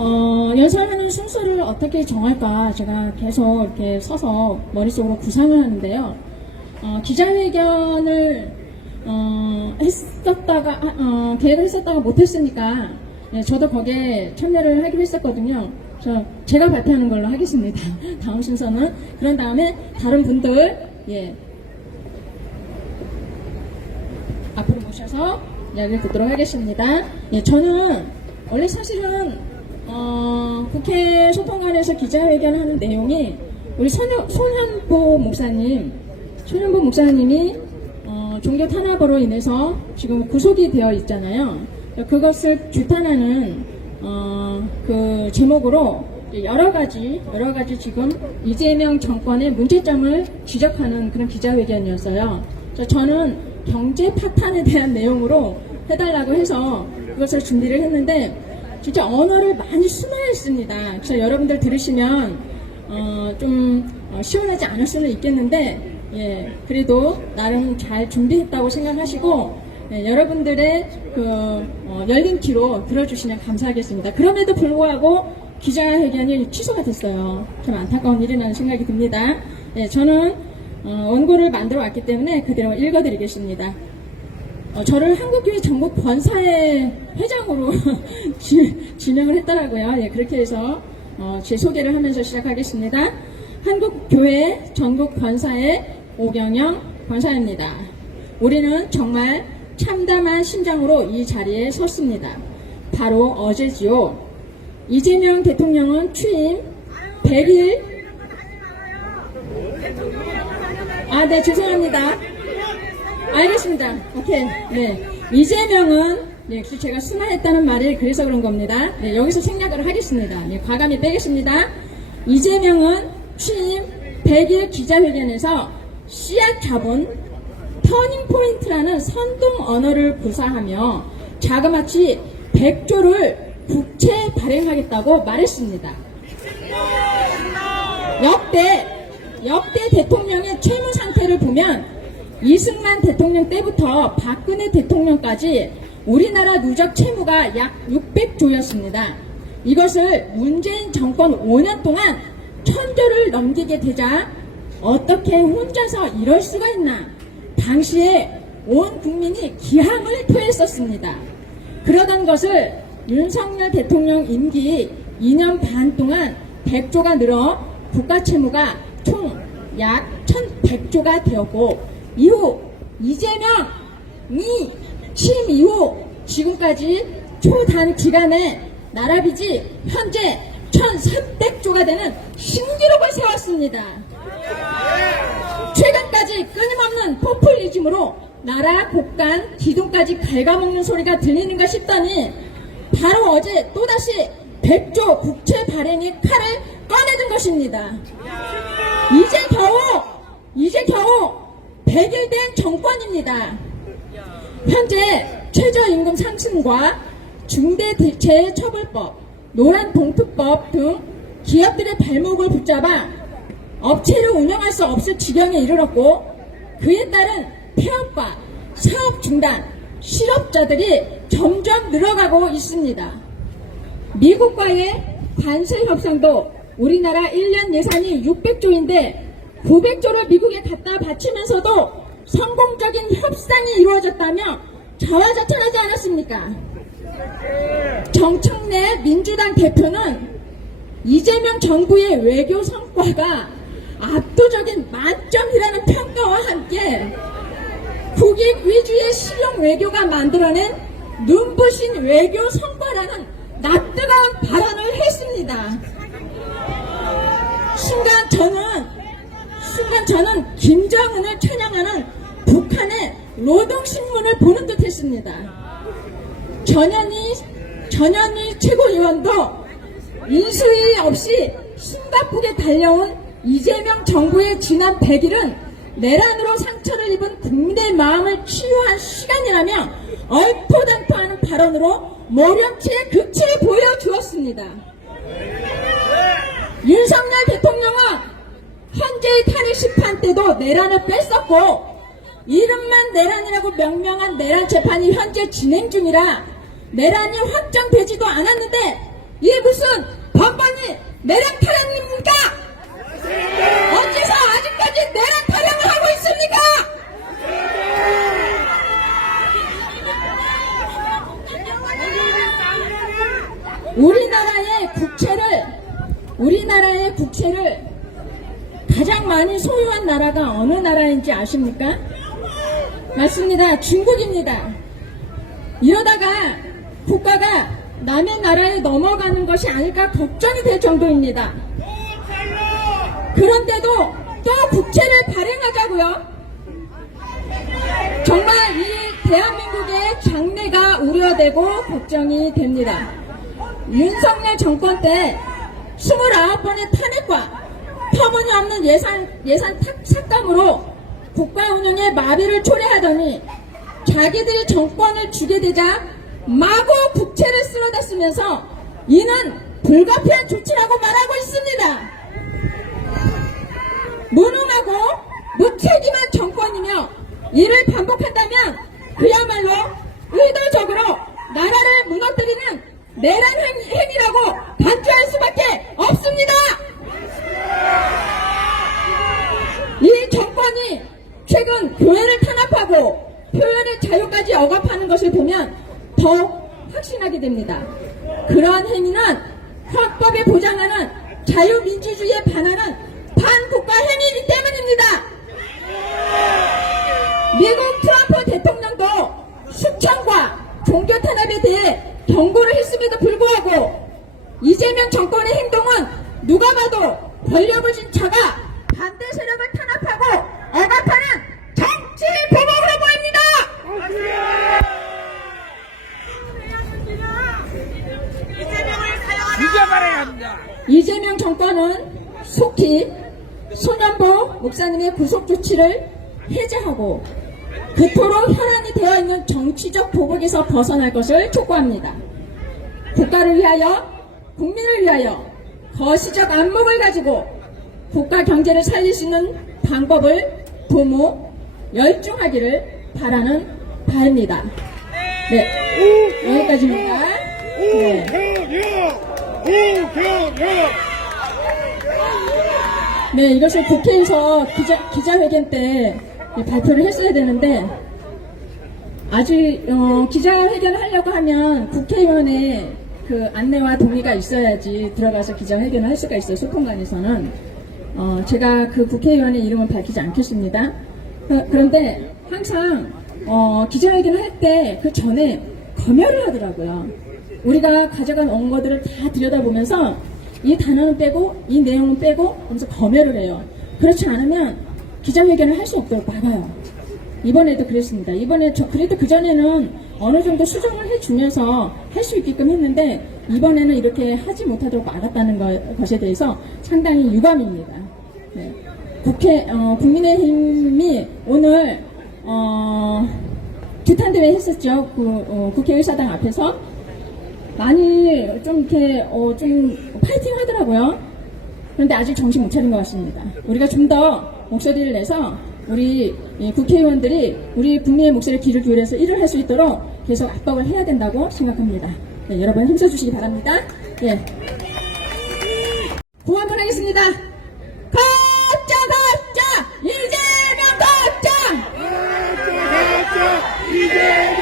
어, 연설하는 순서를 어떻게 정할까 제가 계속 이렇게 서서 머릿속으로 구상을 하는데요. 어, 기자회견을 어, 했었다가 아, 어, 계획을 했었다가 못했으니까 예, 저도 거기에 참여를 하기로 했었거든요. 그래서 제가 발표하는 걸로 하겠습니다. 다음 순서는 그런 다음에 다른 분들 예, 앞으로 모셔서 이야기를 듣도록 하겠습니다. 예, 저는 원래 사실은 어, 국회 소통관에서 기자회견하는 내용이 우리 손현, 손현보 목사님, 손현보 목사님이 어, 종교 탄압으로 인해서 지금 구속이 되어 있잖아요. 그것을 규탄하는 어, 그 제목으로 여러 가지 여러 가지 지금 이재명 정권의 문제점을 지적하는 그런 기자회견이었어요. 그래서 저는 경제 파탄에 대한 내용으로 해달라고 해서 그것을 준비를 했는데 진짜 언어를 많이 순화했습니다. 그래서 여러분들 들으시면 어, 좀 어, 시원하지 않을 수는 있겠는데 예, 그래도 나름 잘 준비했다고 생각하시고 예, 여러분들의 그 어, 열린 귀로 들어주시면 감사하겠습니다. 그럼에도 불구하고 기자회견이 취소가 됐어요. 좀 안타까운 일이라는 생각이 듭니다. 예, 저는 어, 원고를 만들어 왔기 때문에 그대로 읽어드리겠습니다. 어, 저를 한국교회 전국 권사회 회장으로 지, 지명을 했더라고요. 예, 그렇게 해서 어, 제 소개를 하면서 시작하겠습니다. 한국교회 전국 권사회 오경영 권사입니다. 우리는 정말 참담한 심장으로 이 자리에 섰습니다. 바로 어제지요. 이재명 대통령은 취임 100일 아, 네, 죄송합니다. 알겠습니다. 오케이. 네. 이재명은, 네, 그 제가 순화했다는 말이 그래서 그런 겁니다. 네, 여기서 생략을 하겠습니다. 네, 과감히 빼겠습니다. 이재명은 취임 100일 기자회견에서 씨앗 잡은 터닝포인트라는 선동 언어를 구사하며 자그마치 100조를 국채 발행하겠다고 말했습니다. 역대 역대 대통령의 채무 상태를 보면 이승만 대통령 때부터 박근혜 대통령까지 우리나라 누적 채무가 약 600조였습니다. 이것을 문재인 정권 5년 동안 천조를 넘기게 되자 어떻게 혼자서 이럴 수가 있나 당시에 온 국민이 기함을 토했었습니다. 그러던 것을 윤석열 대통령 임기 2년 반 동안 100조가 늘어 국가 채무가 총 약 1100조가 되었고 이후 이재명 이 취임 이후 지금까지 초단 기간에 나라 빚이 현재 1300조가 되는 신기록을 세웠습니다. 최근까지 끊임없는 포퓰리즘으로 나라 곳간 기둥까지 갉아먹는 소리가 들리는가 싶더니 바로 어제 또다시 100조 국채 발행의 칼을 꺼내든 것입니다. 이제 겨우 이제 겨우 100일 된 정권입니다. 현재 최저임금 상승과 중대재해처벌법, 노란봉투법 등 기업들의 발목을 붙잡아 업체를 운영할 수 없을 지경에 이르렀고 그에 따른 폐업과 사업 중단, 실업자들이 점점 늘어가고 있습니다. 미국과의 관세 협상도 우리나라 1년 예산이 600조인데 900조를 미국에 갖다 바치면서도 성공적인 협상이 이루어졌다며 자화자찬하지 않았습니까? 정청래 민주당 대표는 이재명 정부의 외교 성과가 압도적인 만점이라는 평가와 함께 국익 위주의 실용 외교가 만들어낸 눈부신 외교 성과라는 낯뜨거운 발언을 했습니다. 순간 저는 순간 저는 김정은을 찬양하는 북한의 노동신문을 보는 듯 했습니다. 전현희 전현희 최고위원도 인수위 없이 숨가쁘게 달려온 이재명 정부의 지난 100일은 내란으로 상처를 입은 국민의 마음을 치유한 시간이라며 얼토당토하는 발언으로 모렴치의 극치를 보여주었습니다. 윤석열 대통령은 현재의 탄핵 심판 때도 내란을 뺐었고 이름만 내란이라고 명명한 내란 재판이 현재 진행 중이라 내란이 확정되지도 않았는데 일부 무슨 번번이 내랑 타령입니까? 어째서 아직까지 내랑 타령을 하고 있습니까? 우리나라의 국채를 우리나라의 국채를 가장 많이 소유한 나라가 어느 나라인지 아십니까? 맞습니다. 중국입니다. 이러다가 국가가 남의 나라에 넘어가는 것이 아닐까 걱정이 될 정도입니다. 그런데도 또 국채를 발행하자고요. 정말 이 대한민국의 장래가 우려되고 걱정이 됩니다. 윤석열 정권 때 29번의 탄핵과 터무니없는 예산, 예산 탁- 삭감으로 국가 운영에 마비를 초래하더니 자기들이 정권을 주게 되자 마구 국채를 쓸어다 쓰면서 이는 불가피한 조치라고 말하고 있습니다. 무능하고 무책임한 정권이며 이를 반복한다면 그야말로 의도적으로 나라를 무너뜨리는 내란 행- 행위라고 단죄할 수밖에 없습니다. 이 정권이 최근 교회를 탄압하고 표현의 자유까지 억압하는 것을 보면 더욱 확신하게 됩니다. 그러한 행위는 헌법에 보장하는 자유민주주의에 반하는 반국가 행위이기 때문입니다. 미국 트럼프 대통령도 숙청과 종교 탄압에 대해 경고를 했음에도 불구하고 이재명 정권의 행동은 누가 봐도 권력을 쥔 자가 반대 세력을 탄압하고 억압하는 정치 보복으로 보입니다. 죽여버려야 합니다. 이재명 정권은 속히 손현보 목사님의 구속 조치를 해제하고 그토록 혈안이 되어 있는 정치적 보복에서 벗어날 것을 촉구합니다. 국가를 위하여, 국민을 위하여 거시적 안목을 가지고 국가 경제를 살릴 수 있는 방법을 도모 열중하기를 바라는 바입니다. 네, 여기까지입니다. 네. 우경영! 네, 이것을 국회에서 기자, 기자회견 때 발표를 했어야 되는데, 아직, 어, 기자회견을 하려고 하면 국회의원의 그 안내와 동의가 있어야지 들어가서 기자회견을 할 수가 있어요, 소통관에서는. 어, 제가 그 국회의원의 이름은 밝히지 않겠습니다. 그, 그런데 항상, 어, 기자회견을 할 때 그 전에 검열을 하더라고요. 우리가 가져간 원고들을 다 들여다보면서 이 단어는 빼고 이 내용은 빼고 하면서 검열을 해요. 그렇지 않으면 기자회견을 할 수 없도록 막아요. 이번에도 그랬습니다. 이번에 저 그래도 그 전에는 어느 정도 수정을 해주면서 할 수 있게끔 했는데 이번에는 이렇게 하지 못하도록 막았다는 거- 것에 대해서 상당히 유감입니다. 네. 국회 어, 국민의힘이 오늘 어, 규탄 대회 했었죠. 그 어, 국회의사당 앞에서 많이 좀 이렇게 어, 좀 파이팅 하더라고요. 그런데 아직 정신 못 차린 것 같습니다. 우리가 좀 더 목소리를 내서 우리 이 국회의원들이 우리 국민의 목소리를 귀를 기울여서 일을 할 수 있도록 계속 압박을 해야 된다고 생각합니다. 네, 여러분 힘써주시기 바랍니다. 예. 구호 한번 하겠습니다. 가짜 가짜 이재명 가짜 이제